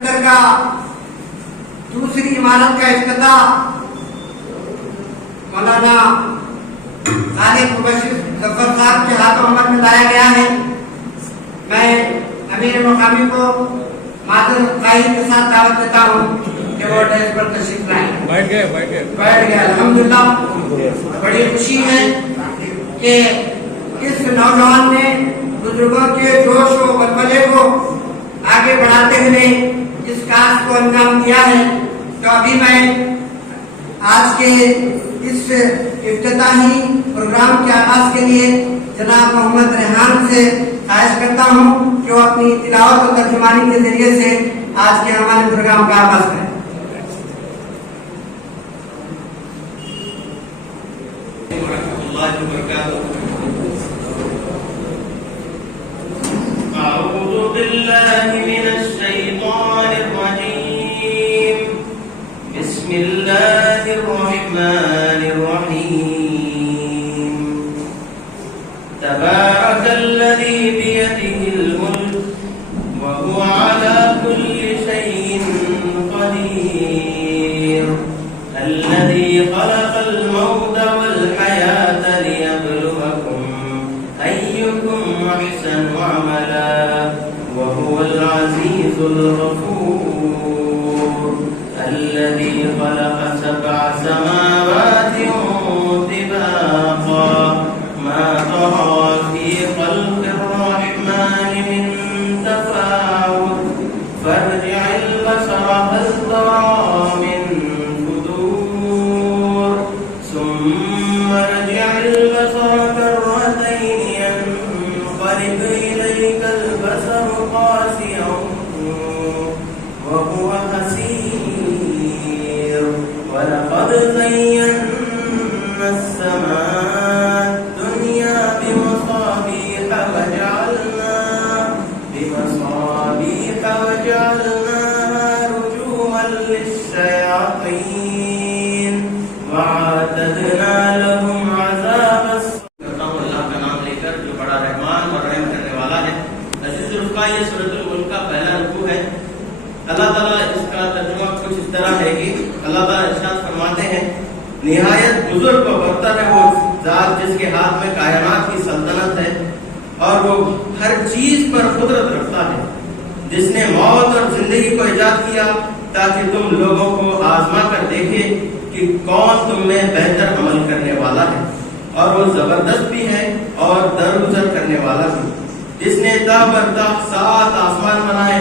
کا دوسری عمارت کا افتتاح مولانا خالد مبشر ظفر صاحب کے ہاتھوں عمل میں لایا گیا ہے۔ میں امیر مقامی کو معذرت خواہی کے ساتھ دعوت دیتا ہوں کہ وہ ڈیس پر تشریف لائیں۔ بیٹھ گئے الحمدللہ۔ بڑی خوشی ہے کہ اس نوجوان نے بزرگوں کے جوش و ولولے کو آگے بڑھاتے ہوئے اس کاج کو انجام دیا ہے۔ تو ابھی میں آج کے اس افتتاحی پروگرام کے آغاز کے لیے جناب محمد ریحان سے خواہش کرتا ہوں کہ وہ اپنی تلاوت و ترجمانی کے ذریعے سے آج کے ہمارے پروگرام کا آغاز کریں۔ أعوذ بالله من الشيطان الرجيم بسم الله الرحمن الرحيم تبارك الذي بيده الملك وهو على كل شيء قدير الذي خلق الموت والحياة ليبلوكم أيكم أحسن عملا وهو العزيز الغفور الذي خلق 7 سماوات طباقا ما ترى في خلق الرحمن من تفاوت فارجع البصر هل ترى من فطور ثم ارجع البصر كرتين ينقلب إليك البصر خاسئا وهو حسير ولقد زينا السماء الدنيا بمصابيح وجعلناها رجوما للشياطين وأعتدنا لهم عذاب کرتا ہوں اللہ کا نام لے کر جو بڑا رحمان اور رحم کرنے والا ہے۔ عزیز رفقا، یہ سورۃ الملک کا پہلا رکوع ہے۔ اللہ تعالیٰ اس کا ترجمہ کچھ اس طرح ہے کہ اللہ تعالیٰ ارشاد فرماتے ہیں نہایت بزرگ و برتر ہے وہ ذات جس کے ہاتھ میں کائنات کی سلطنت ہے اور وہ ہر چیز پر قدرت رکھتا ہے، جس نے موت اور زندگی کو ایجاد کیا تاکہ تم لوگوں کو آزما کر دیکھے کہ کون تم میں بہتر عمل کرنے والا ہے، اور وہ زبردست بھی ہے اور درگزر کرنے والا بھی، جس نے تا برتا 7 آسمان بنائے۔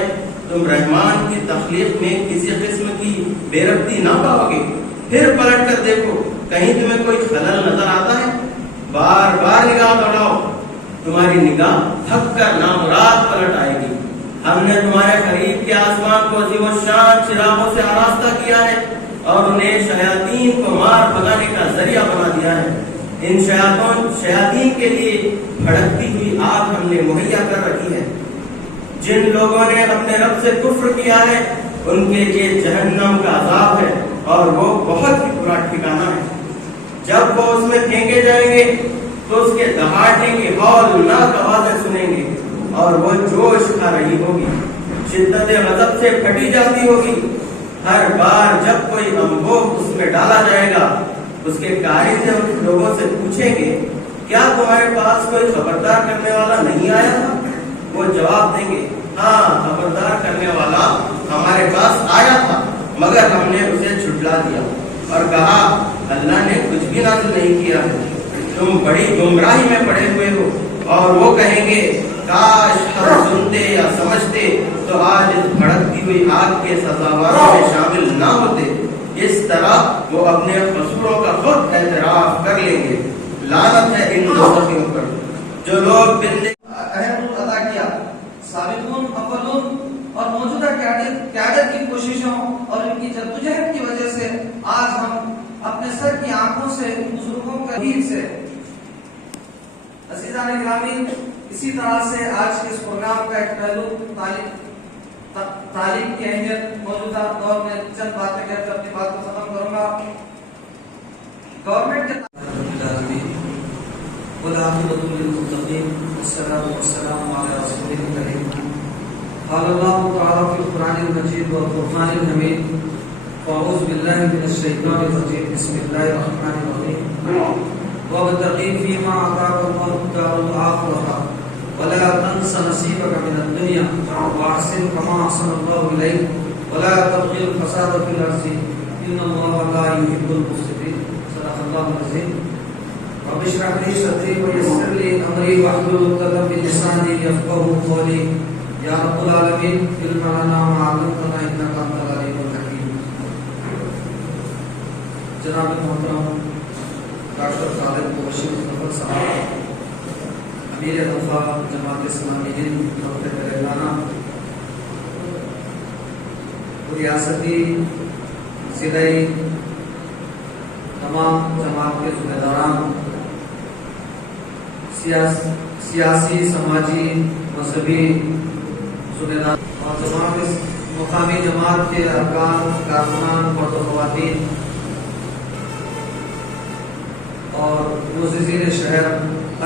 تم رحمان کی تخلیق میں کسی قسم کی بے ربطی نہ پاؤ گے، پھر پلٹ کر دیکھو کہیں تمہیں کوئی خلل نظر آتا ہے؟ بار بار نگاہ دوڑاؤ، تمہاری نگاہ تھک کر نامراد پلٹ آئے گی۔ ہم نے تمہارے قریب کے آسمان کو عظیم الشان چراغوں سے آراستہ کیا ہے اور انہیں شیاطین کو مار بھگانے کا ذریعہ بنا دیا ہے۔ ان شیاطین کے لیے بھڑکتی ہوئی آگ ہم نے مہیا کر رکھی ہے۔ جن لوگوں نے اپنے رب سے کفر کیا ہے ان کے لیے جہنم کا عذاب ہے اور وہ بہت ہی برا ٹھکانہ ہے۔ جب وہ اس میں پھینکے جائیں گے تو اس کے دہاڑنے کی ہولناک آوازیں سنیں گے اور وہ جوش کھا رہی ہوگی، شدت غضب سے پھٹی جاتی ہوگی۔ ہر بار جب کوئی انبوہ اس میں ڈالا جائے گا اس کے قاری سے ان لوگوں سے پوچھیں گے کیا تمہارے پاس کوئی خبردار کرنے والا نہیں آیا تھا؟ وہ جواب دیں گے ہاں، خبردار کرنے والا ہمارے پاس آیا تھا مگر ہم نے اسے جھٹلا دیا اور کہا اللہ نے کچھ بھی نازل نہیں کیا ہے، تم بڑی گمراہی میں پڑے ہوئے ہو۔ اور وہ کہیں گے کاش ہم سنتے یا سمجھتے تو آج اس بھڑکتی ہوئی آگ کے سزاواروں میں شامل نہ ہوتے۔ اس طرح وہ اپنے قصوروں کا خود اعتراف کر لیں گے۔ لعنت ہے ان دوزخیوں پر جو لوگ اہم ادا کیا۔ سابقون اولون اور موجودہ قیادت کی کوششوں اور ان کی جدوجہد کی وجہ سے آج ہم اپنے سر کی آنکھوں سے ان بزرگوں کے حدیث سے عزیزان گرامی، اسی طرح سے آج کے اس پروگرام کا ایک پہلو تعلیم کی اہمیت موجودہ دور میں چند باتیں کہہ کر اپنی بات کو ختم کروں گا۔ گورنمنٹ کے والعاقبۃ للمتقین والصلاة والسلام علی رسول الکریم۔ قال الله تعالى في القرآن المجيد والفرقان الحميد أعوذ بالله من الشيطان الرجيم بسم الله الرحمن الرحيم وابتغ فيما آتاك الله الدار الآخرة ولا تنس نصيبك من الدنيا وأحسن كما أحسن الله إليك ولا تبغي الفساد في الأرض إن الله لا يحب المفسدين صدق الله العظيم رب اشرح لي صدري ويسر لي أمري واحلل عقدة من لساني يفقهوا قولي یا رب العالمین علم لنا ما علمتنا انک انت العلیم الحکیم. جناب محترم ڈاکٹر خالد مبشر مصطفی صاحب امیر دفعہ جماعت اسلامی ہند خط تلنگانہ ریاستی ضلعی تمام جماعت کے ذمہ داران سیاسی سماجی مذہبی اور مقامی جماعت کے ارکان کارکنان مرد و خواتین اور معززین شہر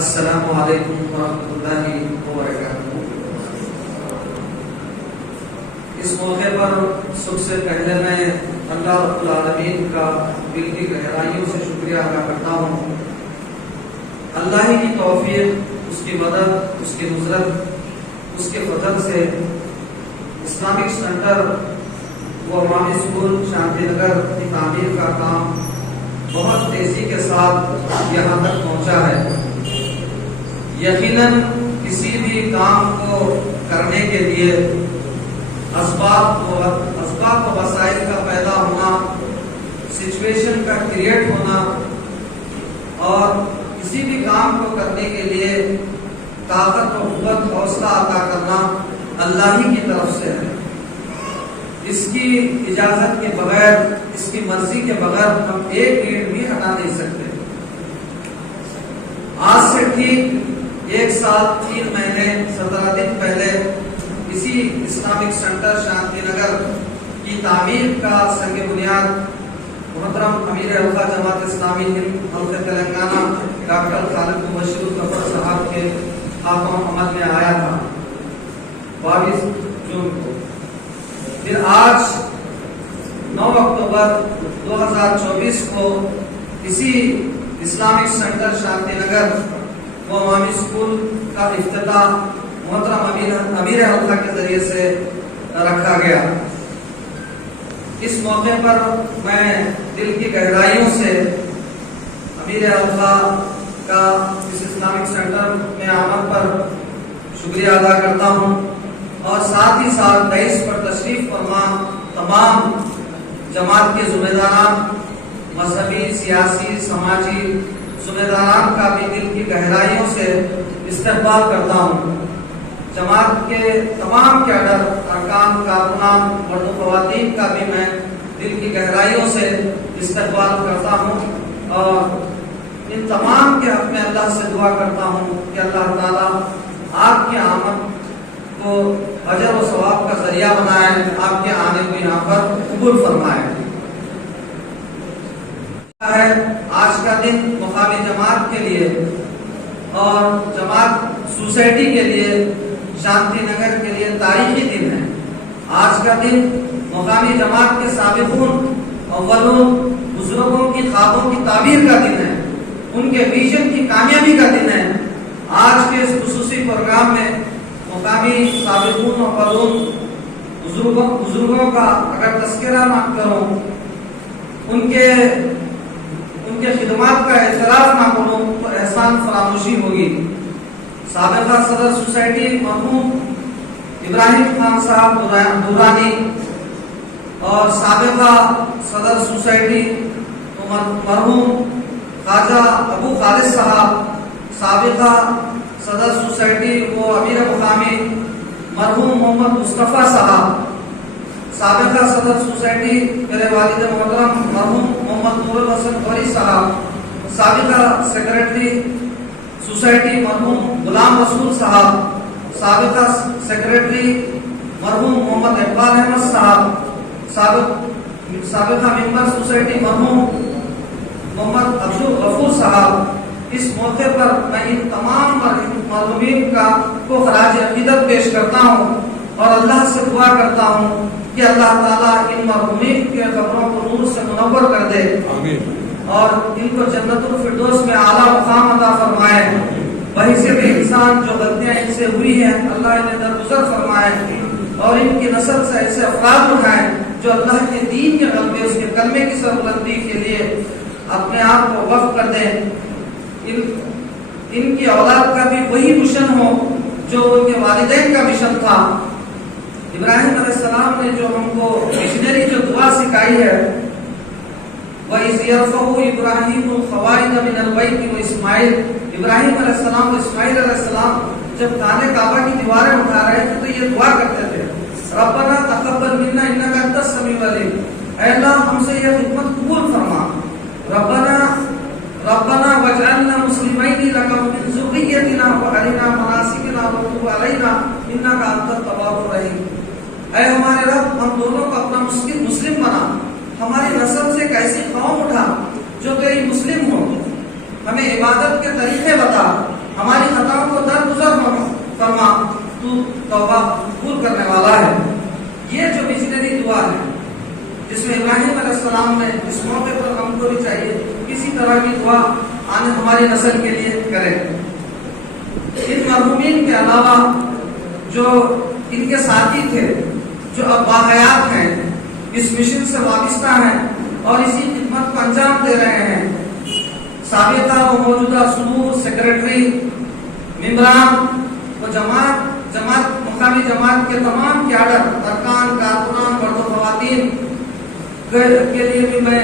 السلام علیکم ورحمۃ اللہ وبرکاتہ. اس موقع پر سب سے پہلے میں اللہ رب العالمین کا دل کی گہرائیوں سے شکریہ ادا کرتا ہوں. اللہ ہی کی توفیق، اس کی مدد، اس کی نصرت، اس کے فضل سے اسلامک سینٹر و عوامی اسکول شانتی نگر کی تعمیر کا کام بہت تیزی کے ساتھ یہاں تک پہنچا ہے. یقیناً کسی بھی کام کو کرنے کے لیے اسباب و وسائل کا پیدا ہونا، سچویشن کا کریٹ ہونا اور کسی بھی کام کو کرنے کے لیے طاقت و قوت حوصلہ عطا کرنا اللہ ہی کی طرف سے ہے. اس کی اجازت کے بغیر، اس کی مرضی کے بغیر ہم ایک اینٹ بھی ہٹا نہیں سکتے. آج سے ٹھیک 1 سال 3 مہینے 17 دن پہلے اسی اسلامک سینٹر شانتی نگر کی تعمیر کا سنگ بنیاد محترم امیر الخا جماعت اسلامی ہند خط تلنگانہ ڈاکٹر خالد مبشر صاحب کے ہاتھوں عمل میں آیا تھا 22 جون کو. پھر آج 9 اکتوبر 2024 کو اسی اسلامک سینٹر شانتی نگر و عوامی اسکول کا افتتاح محترم امیر الخا کے ذریعے سے رکھا گیا. اس موقع پر میں دل کی گہرائیوں سے امیر الخا کا اس اسلامک سینٹر میں آمد پر شکریہ ادا کرتا ہوں اور ساتھ ہی ساتھ دہیز پر تشریف فرما تمام جماعت کے ذمہ داران، مذہبی، سیاسی، سماجی ذمہ داران کا بھی دل کی گہرائیوں سے استقبال کرتا ہوں. جماعت کے تمام کیڈر، ارکان، کارکنان، مرد و خواتین کا بھی میں دل کی گہرائیوں سے استقبال کرتا ہوں اور ان تمام کے حق میں اللہ سے دعا کرتا ہوں کہ اللہ تعالیٰ آپ کی آمد کو اجر و ثواب کا ذریعہ بنائے، آپ کے آنے کو یہاں پر قبول فرمائے. آج کا دن مقامی جماعت کے لیے اور جماعت سوسائٹی کے لیے، شانتی نگر کے لیے تاریخی دن ہے. آج کا دن مقامی جماعت کے سابقون، اولون، بزرگوں کی خوابوں کی تعبیر کا دن ہے، ان کے ویژن کی کامیابی کا دن ہے. آج کے اس خصوصی پروگرام میں مقامی سابقون و اولون بزرگوں کا اگر تذکرہ نہ کروں، ان کے خدمات کا اعتراف نہ کروں تو احسان فراموشی ہوگی. سابقہ صدر سوسائٹی مرحوم ابراہیم خان صاحب دورانی اور سابقہ صدر سوسائٹی مرحوم خواجہ ابو خالد صاحب، سابقہ صدر سوسائٹی و امیر مقامی مرحوم محمد مصطفیٰ صاحب، سابقہ صدر سوسائٹی میرے والد محترم مرحوم محمد نور الحسن غوری صاحب، سابقہ سیکرٹری سوسائٹی مرحوم غلام رسول صاحب، سابقہ سیکرٹری مرحوم محمد اقبال احمد صاحب، سابقہ ممبر سوسائٹی مرحوم محمد عبدالغفور صاحب. اس موقع پر میں ان تمام مرحومین کو خراج عقیدت پیش کرتا ہوں اور اللہ سے دعا کرتا ہوں کہ اللہ تعالیٰ ان مرحومین کے قبروں کو نور سے منور کر دے اور ان کو جنت الفردوس میں اعلیٰ مقام عطا فرمائے. وہیں سے بھی انسان جو غلطیاں ان سے ہوئی ہیں اللہ انہیں درگزر فرمائے اور ان کی نسل سے ایسے افراد اٹھائیں جو اللہ کے دین کے غلبے اس کے کلمے کی سربلندی کے لیے اپنے آپ کو وقف کر دیں. ان کی اولاد کا بھی وہی مشن ہو جو ان کے والدین کا مشن تھا. ابراہیم علیہ السلام نے جو ہم کو مشنری جو دعا سکھائی ہے وَإِذْ يَرْفَعُ إِبْرَاهِيمُ الْقَوَاعِدَ مِنَ الْبَيْتِ وَإِسْمَاعِيلُ ابراہیم علیہ السلام اور اسماعیل علیہ السلام جب خانہ کعبہ کی دیواریں اٹھا رہے تھے تو یہ دعا کرتے تھے ربنا تقبل منا انک انت السمیع العلیم. اے اللہ ہم سے یہ خدمت قبول فرما. ربنا واجعلنا مسلمین لک ومن ذریتنا وارنا مناسکنا وتب علینا انک انت التواب الرحیم. اے ہمارے رب ہم دونوں کو اپنا مسلم بنا. ہماری نسل سے ایک ایسی قوم اٹھا جو تیری مسلم ہو. ہمیں عبادت کے طریقے بتا. ہماری خطاؤں کو درگزر فرما. تو توبہ قبول کرنے والا ہے. یہ جو مشنری دعا ہے جس میں ابراہیم علیہ السلام نے اس موقع پر ہم کو بھی چاہیے کسی طرح کی دعا آنے ہماری نسل کے لیے کرے. ان مرحومین کے علاوہ جو ان کے ساتھی تھے جو اب باحیات ہیں اس مشن سے وابستہ ہیں اور اسی خدمت کو انجام دے رہے ہیں. سابقہ و موجودہ صدور سیکرٹری ممبران و مقامی جماعت کے تمام کیڈر ارکان کارکنان مرد و خواتین کے لیے بھی میں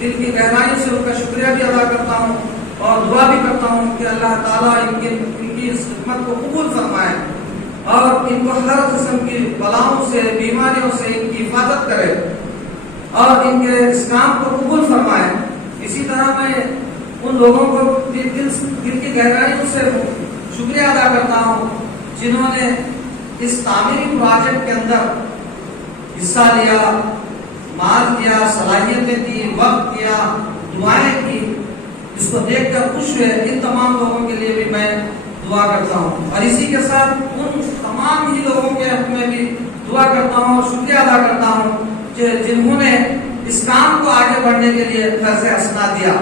دل کی گہرائی سے ان کا شکریہ بھی ادا کرتا ہوں اور دعا بھی کرتا ہوں کہ اللہ تعالیٰ ان کی اس خدمت کو قبول فرمائے اور ان کو ہر قسم کی بلاؤں سے بیماریوں سے ان کی حفاظت کرے اور ان کے اس کام کو قبول فرمائے. اسی طرح میں ان لوگوں کو بھی دل کی گہرائیوں سے شکریہ ادا کرتا ہوں جنہوں نے اس تعمیری پروجیکٹ کے اندر حصہ لیا, مال دیا, صلاحیتیں دی, وقت دیا, دعائیں کی. اس کو دیکھ کر خوش ہوئے. ان تمام لوگوں کے لیے بھی میں دعا کرتا ہوں اور اسی کے ساتھ ان تمام ہی لوگوں کے حق میں بھی دعا کرتا ہوں اور شکریہ ادا کرتا ہوں جنہوں نے اس کام کو آگے بڑھنے کے لیے خرچ اسنا دیا.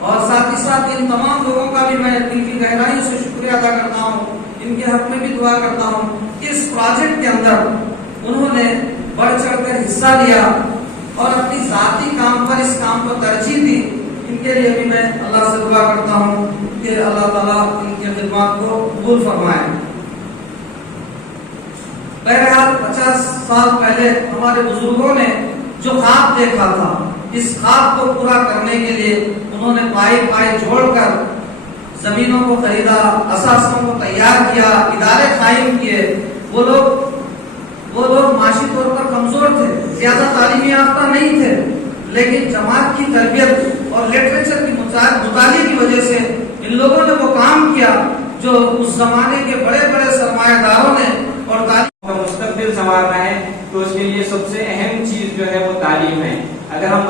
اور ساتھ ہی ساتھ ان تمام لوگوں کا بھی میں دل کی گہرائی سے شکریہ ادا کرتا ہوں. ان کے حق میں بھی دعا کرتا ہوں کہ اس پروجیکٹ کے اندر انہوں نے بڑھ چڑھ کر حصہ لیا اور اپنی ذاتی کام پر اس کام کو ترجیح دی. ان کے لیے بھی میں اللہ سے دعا کرتا ہوں کہ اللہ تعالیٰ ان کی خدمات کو قبول فرمائے. بہرحال 50 سال پہلے ہمارے بزرگوں نے جو خواب دیکھا تھا اس خواب کو پورا کرنے کے لیے انہوں نے پائے جوڑ کر زمینوں کو خریدا, اثاثوں کو تیار کیا, ادارے قائم کیے. وہ لوگ معاشی طور پر کمزور تھے, زیادہ تعلیمی یافتہ نہیں تھے, لیکن جماعت کی تربیت اور لٹریچر کی مطالعے کی وجہ سے ان لوگوں نے وہ کام کیا جو اس زمانے کے بڑے بڑے سرمایہ داروں نے اور تعلیم کا مستقبل سنوارنا ہے تو اس کے لیے سب سے اہم چیز جو ہے وہ تعلیم ہے. اگر ہم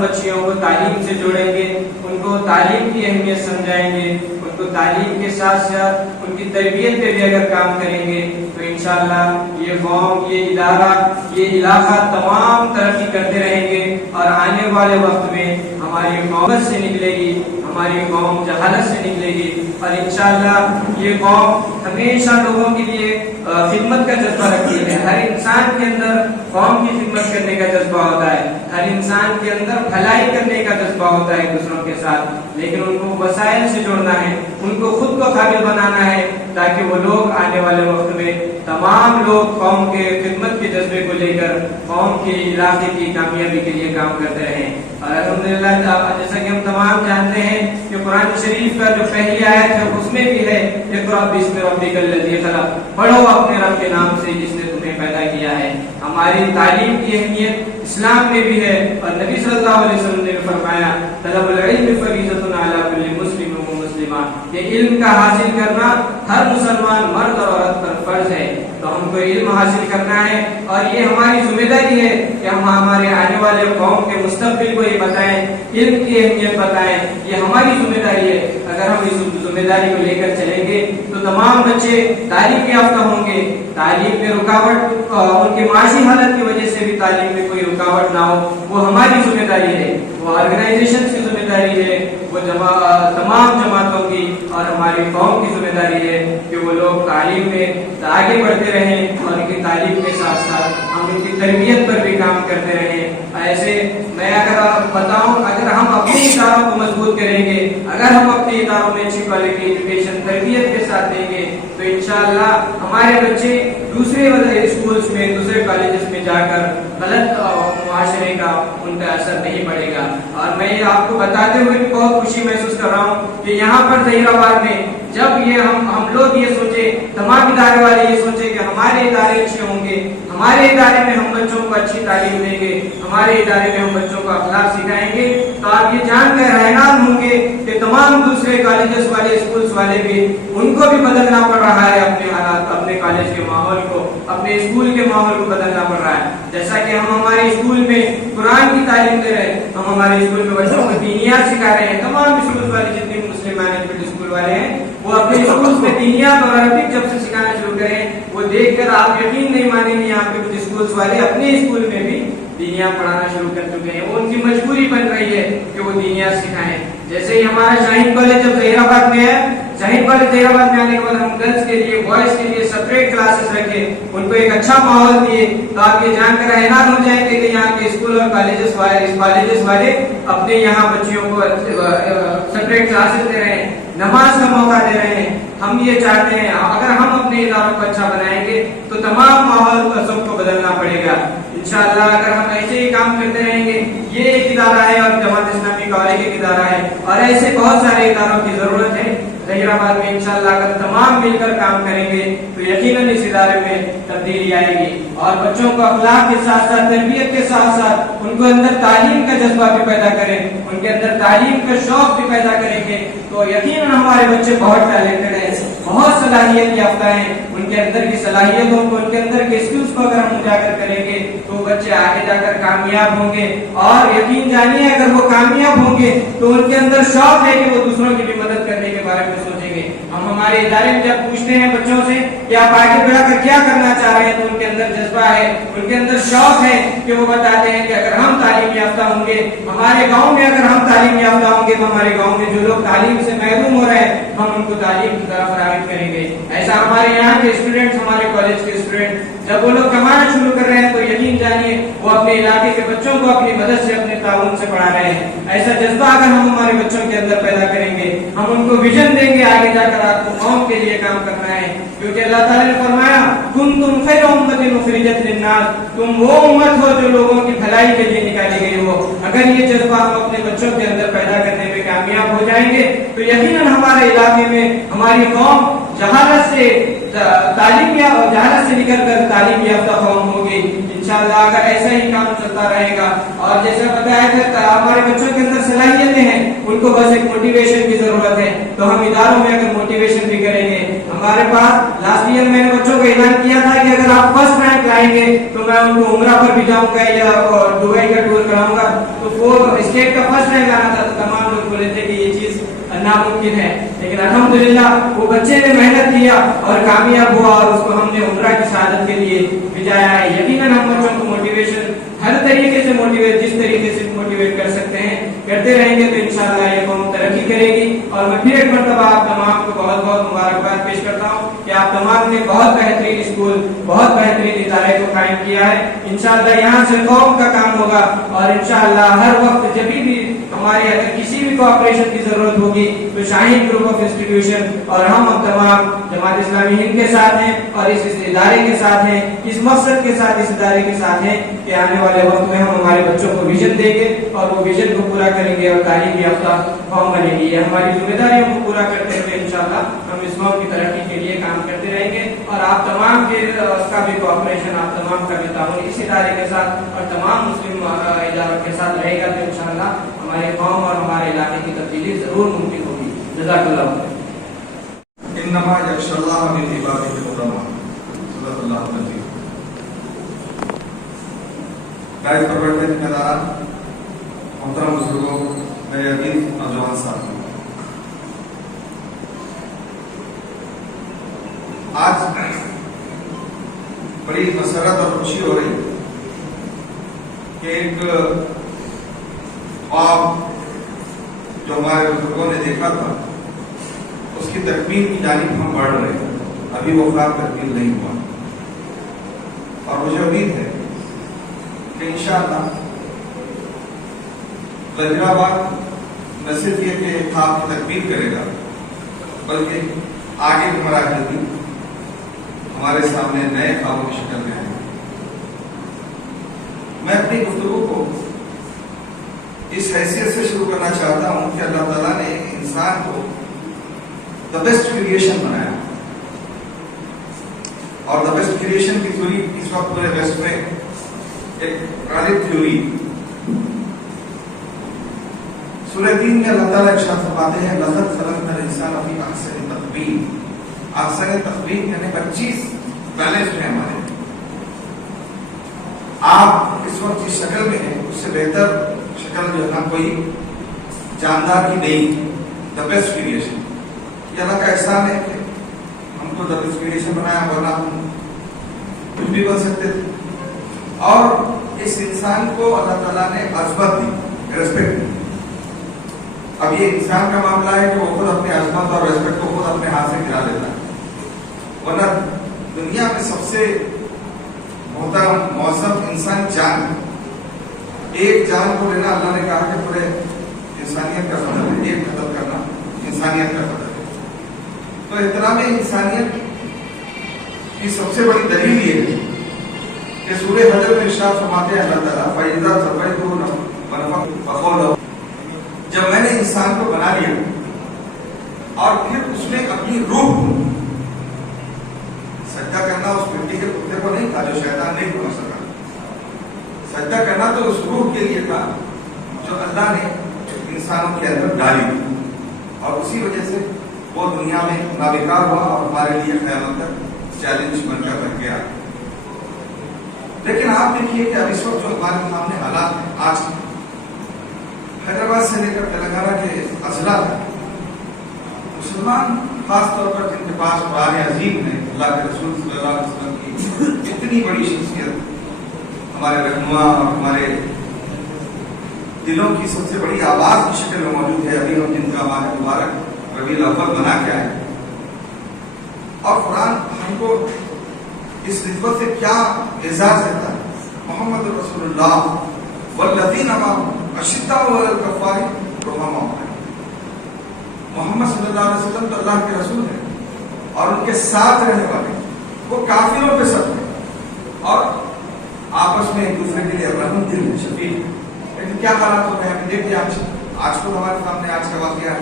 بچیوں کو تعلیم سے جوڑیں گے, ان کو تعلیم کی اہمیت سمجھائیں گے, ان کو تعلیم کے ساتھ ساتھ ان کی تربیت پہ بھی اگر کام کریں گے تو انشاءاللہ یہ قوم, یہ ادارہ, یہ علاقہ تمام ترقی کرتے رہیں گے اور آنے والے وقت میں ہماری قوم سے نکلے گی, ہماری قوم جہالت سے نکلے گی اور انشاءاللہ یہ قوم ہمیشہ لوگوں کے لیے خدمت کا جذبہ رکھتی ہے. ہر انسان کے اندر قوم کی خدمت کرنے کا جذبہ ہوتا ہے, ہر انسان کے اندر بھلائی کرنے کا جذبہ ہوتا ہے دوسروں کے ساتھ, لیکن ان کو وسائل سے جوڑنا ہے, ان کو خود کو قابل بنانا ہے تاکہ وہ لوگ آنے والے وقت میں تمام لوگ قوم کے خدمت کے جذبے کو لے کر قوم کے علاقے کی کامیابی کے لیے کام کرتے رہیں. اور الحمدللہ جیسا کہ ہم تمام جانتے ہیں کہ قرآن شریف کا جو پہلی آیت ہے اس میں بھی ہے اقرأ باسم ربک الذی خلق, پڑھو اپنے رب کے نام سے جس نے تمہیں پیدا کیا ہے. ہماری تعلیم کی اہمیت اسلام میں بھی ہے اور نبی صلی اللہ علیہ وسلم نے فرمایا طلب العلم فریضۃ علی کل مسلم و مسلمہ, یہ علم کا حاصل کرنا ہر مسلمان مرد اور عورت پر فرض ہے. تو ہم کو علم حاصل کرنا ہے اور یہ ہماری ذمہ داری ہے کہ ہم ہمارے آنے والے قوم کے مستقبل کو یہ بتائیں، علم کی اہمیت بتائیں، یہ ہماری ذمہ داری ہے۔ اگر ہم اس ذمہ داری کو لے کر چلیں گے تو تمام بچے تعلیم یافتہ ہوں گے، تعلیم میں رکاوٹ ان کی معاشی حالت کی وجہ سے بھی تعلیم میں کوئی رکاوٹ نہ ہو، وہ ہماری ذمہ داری ہے، وہ آرگنائزیشن کی ذمہ داری ہے، وہ تمام جماعتوں کی اور ہماری قوم کی ذمہ داری ہے کہ وہ لوگ تعلیم میں آگے بڑھتے رہیں اور ان کی تعلیم کے ساتھ ساتھ ہم ان کی تربیت پر بھی کام کرتے رہیں۔ ایسے میں اگر بتاؤں، اگر ہم اپنے اداروں کو مضبوط کریں گے، اگر ہم اپنے اداروں میں اچھی کوالٹی ایجوکیشن تربیت کے ساتھ دیں گے تو انشاءاللہ ہمارے بچے دوسرے اسکولز میں، دوسرے کالجز میں جا کر غلط معاشرے کا ان کا اثر نہیں پڑے گا۔ اور میں یہ آپ کو بتاتے ہوئے بھی بہت خوشی محسوس کر رہا ہوں کہ یہاں پر ظہیر آباد میں جب یہ ہم لوگ یہ سوچے، تمام ادارے والے یہ سوچے کہ ہمارے ادارے اچھے ہوں گے، ہمارے ادارے میں ہم بچوں کو اچھی تعلیم دیں گے، ہمارے ادارے میں ہم بچوں کو اخلاق سکھائیں گے، تو آپ یہ جان کر حیران ہوں گے کہ تمام دوسرے کالجز والے، اسکولز والے بھی، ان کو بھی بدلنا پڑ رہا ہے اپنے حالات، اپنے کالج کے ماحول کو، اپنے اسکول کے ماحول کو بدلنا پڑ رہا ہے۔ جیسا کہ ہم ہمارے اسکول میں قرآن کی تعلیم دے رہے ہیں، ہم ہمارے اسکول میں بچوں کو دینیات سکھا رہے ہیں، تمام اسکول والے جتنے مسلم مینجمنٹ اسکول والے ہیں وہ اپنے اسکول میں دینیات اور عربک جب سے سکھانا شروع کریں، وہ دیکھ کر آپ یقین نہیں مانیں گے، یہاں پہ کچھ اسکولز والے اپنے اسکول میں بھی دینیات پڑھانا شروع کر چکے ہیں، وہ ان کی مجبوری بن رہی ہے کہ وہ دینیات سکھائیں۔ جیسے ہی ہمارا شاہین کالج جب ظہیر آباد میں ہے، شاہین کالج ظہیر آباد میں آنے کے بعد ہم گرلز کے لیے، بوائز کے لیے سپریٹ کلاسز رکھے، ان کو ایک اچھا ماحول دیے، تو آپ یہ جان کر حیران ہو جائیں گے کہ یہاں کے اسکول اور کالجز والے اپنے یہاں بچیوں کو سپریٹ کلاسز دے رہے ہیں، نماز کا موقع دے رہے ہیں۔ ہم یہ چاہتے ہیں اگر ہم اپنے اداروں کو اچھا بنائیں گے تو تمام ماحول کو سب کو بدلنا پڑے گا انشاءاللہ۔ اگر ہم ایسے ہی کام کرتے رہیں گے، یہ ایک ادارہ ہے اور جماعت اسلامی کالج ایک ادارہ ہے، اور ایسے بہت سارے اداروں کی ضرورت ہے ظہیر آباد میں۔ انشاءاللہ اگر تمام مل کر کام کریں گے تو یقیناً اس ادارے میں تبدیلی آئے گی، اور بچوں کو اخلاق کے ساتھ ساتھ، تربیت کے ساتھ ساتھ ان کو اندر تعلیم کا جذبہ بھی پیدا کریں، ان کے اندر تعلیم کا شوق بھی پیدا کریں گے تو یقیناً ہمارے بچے بہت ٹیلنٹڈ ہیں، بہت صلاحیت یافتہ ہیں۔ ان کے اندر کی صلاحیتوں کو، ان کے اندر کے اسکلز کو اگر ہم اجاگر کریں گے تو بچے آگے جا کر کامیاب ہوں گے، اور یقین جانیے اگر وہ کامیاب ہوں گے تو ان کے اندر شوق ہے کہ وہ دوسروں کی بھی مدد کرنے کے بارے میں سوچیں گے۔ ہم ہمارے ادارے میں جب پوچھتے ہیں بچوں سے کہ آپ آگے بڑھ کر کیا کرنا چاہ رہے ہیں تو ان کے اندر جذبہ ہے، ان کے اندر شوق ہے کہ وہ بتاتے ہیں کہ اگر ہم تعلیم یافتہ ہوں گے، ہمارے گاؤں میں اگر ہم تعلیم یافتہ ہوں گے تو ہمارے گاؤں میں جو لوگ تعلیم سے محروم ہو رہے ہیں ہم ان کو تعلیم کی طرف راغب کریں گے۔ ایسا ہمارے یہاں کے اسٹوڈنٹس، ہمارے کالج کے اسٹوڈنٹ جب وہ لوگ کمانا شروع کر رہے ہیں تو یقین جانیے وہ اپنے علاقے کے بچوں کو اپنی مدد سے، اپنے تعاون سے پڑھا رہے ہیں۔ ایسا جذبہ اگر ہم ہمارے بچوں کے اندر پیدا کریں گے، ہم ان کو ویژن دیں گے آگے جا کر آپ کو قوم کے لیے کام کرنا ہے، کیونکہ اللہ تعالیٰ نے فرمایا کنتم خیر امۃ اخرجت للناس، تم وہ امت ہو جو لوگوں کی بھلائی کے لیے نکالی گئی ہو۔ اگر یہ جذبہ ہم اپنے بچوں کے اندر پیدا کرنے میں کامیاب ہو جائیں گے تو یقیناً ہمارے علاقے میں ہماری قوم جہالت سے جہالت سے نکل کر تعلیم یافتہ قوم ہوگی انشاءاللہ، اگر ایسا ہی کام چلتا رہے گا۔ اور جیسا بتایا کہ ہمارے بچوں کے اندر صلاحیتیں ہیں، ان کو بس ایک موٹیویشن کی ضرورت ہے، تو ہم اداروں میں اگر موٹیویشن بھی کریں گے، ہمارے پاس لاسٹ ایئر میں نے بچوں کو اعلان کیا تھا کہ اگر آپ فرسٹ رینک لائیں گے تو میں ان کو عمرہ پر بھی جاؤں گا یا دبئی کا ٹور کراؤں گا، تو وہ اسٹیٹ کا فرسٹ رینک آنا تھا تو تمام لوگ بولے تھے کہ یہ چیز ناممکن ہے، لیکن الحمدللہ وہ بچے نے محنت کیا اور کامیاب ہوا، اور اس کو ہم نے عمرہ کی شہادت کے لیے بھیجایا ہے۔ یقیناً ہم بچوں کو موٹیویشن ہر طریقے سے جس طریقے سے موٹیویٹ کر سکتے ہیں کرتے رہیں گے تو انشاءاللہ یہ قوم ترقی کرے گی۔ اور میں پھر ایک مرتبہ آپ تمام کو بہت بہت مبارکباد پیش کرتا ہوں کہ آپ تمام نے بہت بہترین اسکول، بہت بہترین ادارے کو قائم کیا ہے۔ انشاءاللہ یہاں سے قوم کا کام ہوگا، اور انشاءاللہ ہر وقت جب بھی ہمارے اگر کسی بھی کوآپریشن کی ضرورت ہوگی تو شاہین گروپ آف انسٹیٹیوشن اور ہم تمام جماعت اسلامی ہند کے ساتھ ہیں، اور اس ادارے کے ساتھ ہیں، اس مقصد کے ساتھ اس ادارے کے ساتھ ہیں کہ آنے والے وقت میں ہم ہمارے بچوں کو ویژن دیں گے اور وہ ویژن کو پورا کریں گے اور تعلیم یافتہ قوم بنے گی۔ یہ ہماری ذمہ داریوں کو پورا کرتے ہوئے انشاءاللہ ہم اس قوم کی ترقی کے لیے کام کرتے رہیں گے، اور آپ تمام کے کا بھی کوآپریشن، آپ تمام کا بھی تعاون اس ادارے کے ساتھ اور تمام مسلم اداروں کے ساتھ رہے گا تو انشاءاللہ ہمارے قوم اور ہمارے علاقے کی تبدیلی ضرور ممکن ہوگی۔ جزاک اللہ خیر۔ انما یخشی اللہ من عبادہ العلماء۔ اللہ تسلیما۔ گائز پر بیٹھے ذمہ داران، محترم بزرگوں، میرے عزیز نوجوان ساتھیوں، آج بڑی مسرت اور خوشی ہو رہی کہ ایک خواب جو ہمارے بزرگوں نے دیکھا تھا اس کی تکمیل کی جانب ہم بڑھ رہے ہیں۔ ابھی وہ خواب تکمیل نہیں ہوا اور مجھے امید ہے کہ انشاءاللہ وزیر آباد نہ صرف یہ کہ خواب کی تکمیل کرے گا بلکہ آگے کے مراحل بھی ہمارے سامنے نئے خوابوں کی شکل میں آئے۔ میں اپنی گفتگو کو اس حیثیت سے شروع کرنا چاہتا ہوں کہ اللہ تعالیٰ نے انسان کو دا بیسٹ کریشن بنایا، اور دا بیسٹ کریشن کی تھیوری اس وقت پورے ویسٹ میں ایک غالب تھیوری۔ سورہ 3 میں اللہ تعالیٰ ارشاد فرماتے ہیں لقد خلقنا الانسان فی احسن تقویم۔ احسن تقویم یعنی 25 بیلنس ہیں ہمارے۔ آپ اس وقت جس شکل میں ہیں اس سے بہتر شکل جو ہے نا کوئی جاندار کی نہیں۔ دا بیسٹ کریشن، یہ اللہ کا احسان ہے کہ ہم کو دا بیسٹ کریشن بنایا، ورنہ ہم کچھ بھی بن سکتے تھے۔ اور اس انسان کو اللہ تعالیٰ نے عظمت دی، ریسپیکٹ دی۔ اب یہ انسان کا معاملہ ہے کہ وہ خود اپنے عظمت اور ریسپیکٹ کو خود اپنے ہاتھ سے گرا دیتا ہے، ورنہ دنیا میں سب سے محترم معظم انسان جان ہے۔ ایک جان کو لینا اللہ نے کہا کہ پورے انسانیت کا فضل ہے، ایک قتل کرنا انسانیت کا فضل ہے۔ تو احترام انسانیت کی سب سے بڑی دلیل یہ ہے کہ سورہ حجر میں ارشاد فرماتے ہیں اللہ تعالیٰ فَإِذَا سَوَّيْتُهُ وَنَفَخْتُ فِيهِ، جب میں نے انسان کو بنا لیا اور پھر اس میں اپنی روح کو، سجدہ کرنا اس مٹی کے کتے کو نہیں تھا جو شیطان نہیں پہنچ سکا، سجدہ کرنا تو اس روح کے لیے تھا جو اللہ نے انسانوں کے اندر ڈالی، اور اسی وجہ سے وہ دنیا میں نابکار ہوا اور ہمارے لیے قیامت تک چیلنج بن کر رہ گیا۔ لیکن آپ دیکھیے کہ اب اس وقت جو ہمارے سامنے حالات ہیں، آج حیدرآباد سے لے کر تلنگانہ کے اضلاع تک مسلمان خاص طور پر جن کے پاس قرآن عظیم ہے، اللہ کے رسول صلی اللہ علیہ وسلم کی اتنی بڑی شخصیت ہمارے رہنما اور ہمارے دلوں کی سب سے بڑی آواز کی شکل میں موجود ہے، ابھی ہم جن کا ماہ مبارک ربیع الاول بنا کے آئے، اور قرآن ہم کو اس نسبت سے کیا اعزاز دیتا ہے۔ محمد رسول اللہ والذین معہ اشداء علی الکفار رحماء بینہم۔ محمد صلی اللہ علیہ وسلم تو اللہ کے رسول ہیں اور ان کے ساتھ رہنے والے، وہ کافروں پہ سخت ہیں اور آپس میں ایک دوسرے کے لیے رحم دل ہے، شفیق ہے۔ لیکن کیا حالات ہو گئے ہیں دیکھیے، آج کو ہمارے سامنے آج کا واقعہ ہے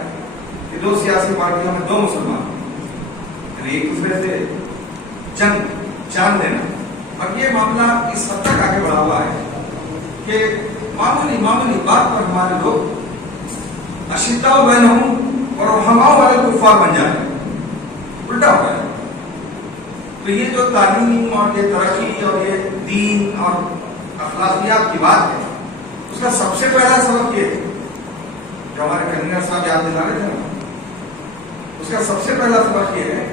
کہ دو سیاسی پارٹیوں میں دو مسلمان، یعنی ایک دوسرے سے جنگ جان دینا، اور یہ معاملہ اس حد تک آگے بڑھا ہوا ہے کہ معمولی بات پر ہمارے لوگ اشداء بینہم اور رحماء علی الکفار بن جائیں، الٹا ہو گیا۔ تو یہ جو تعلیم اور یہ ترقی اور یہ دین اور اخلاقیات کی بات ہے، اس کا سب سے پہلا سبب یہ ہے جو ہمارے کنوینر صاحب یاد دلا رہے تھے، اس کا سب سے پہلا سبب یہ ہے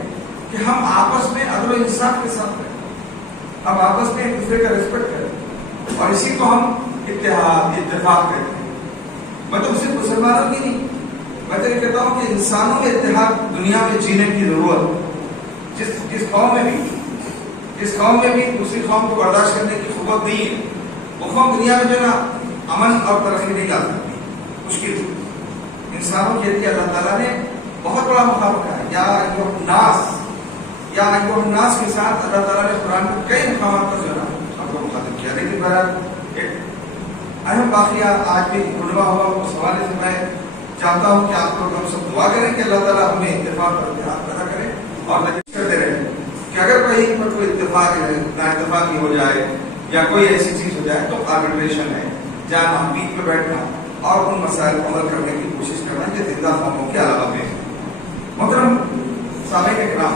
کہ ہم آپس میں عدل و انصاف کے ساتھ رہیں، ہم آپس میں ایک دوسرے کا ریسپیکٹ کریں، اور اسی کو ہم اتحاد اتفاق کہتے ہیں۔ میں تو صرف مسلمانوں کی نہیں، میں تو یہ کہتا ہوں کہ انسانوں میں اتحاد دنیا میں جینے کی ضرورت، جس قوم میں بھی دوسری قوم کو برداشت کرنے کی قوت نہیں ہے، وہ قوم دنیا میں جو نا امن اور ترقی نہیں لا سکتی، مشکل۔ انسانوں کے لیے اللہ تعالیٰ نے بہت بڑا مقام رکھا ہے، یا ایھا الناس کے ساتھ اللہ تعالیٰ نے قرآن کو کئی مقامات پر جو ہے نا ہم کو مخاطب کیا۔ لیکن بہرحال ایک اہم واقعہ آج بھی رونما ہوا، اس حوالے سے میں چاہتا ہوں کہ آپ لوگ ہم سب دعا کریں کہ اللہ تعالیٰ ہمیں اتفاق اور اتحاد پیدا کرے، اور کرتے رہیں کہ اگر کہیں پر کوئی اتفاق نا اتفاقی ہو جائے یا کوئی ایسی چیز ہو جائے تو آربیٹریشن ہے، جہاں ہم بیچ پہ بیٹھنا اور ان مسائل کو حل کرنے کی کوشش کرنا، یہ زندہ قوموں کے علاوہ میں۔ محترم سامعین کرام،